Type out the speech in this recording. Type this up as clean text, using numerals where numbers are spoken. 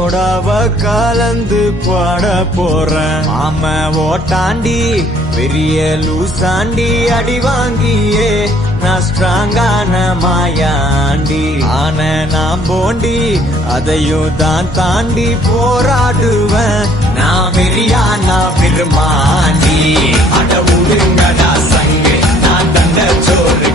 ஓடாவ கலந்து பாட போறேன் ஆம ஓட்டாண்டி பெரிய லூசாண்டி அடி வாங்கியே நான் ஸ்ட்ராங்கான மாயாண்டி ஆன நான் போண்டி அதையும் தான் தாண்டி போராடுவேன் நான் வெறியா நான் பெருமாண்டி அட உடுங்கடா சங்கு நான் தண்ட சோறு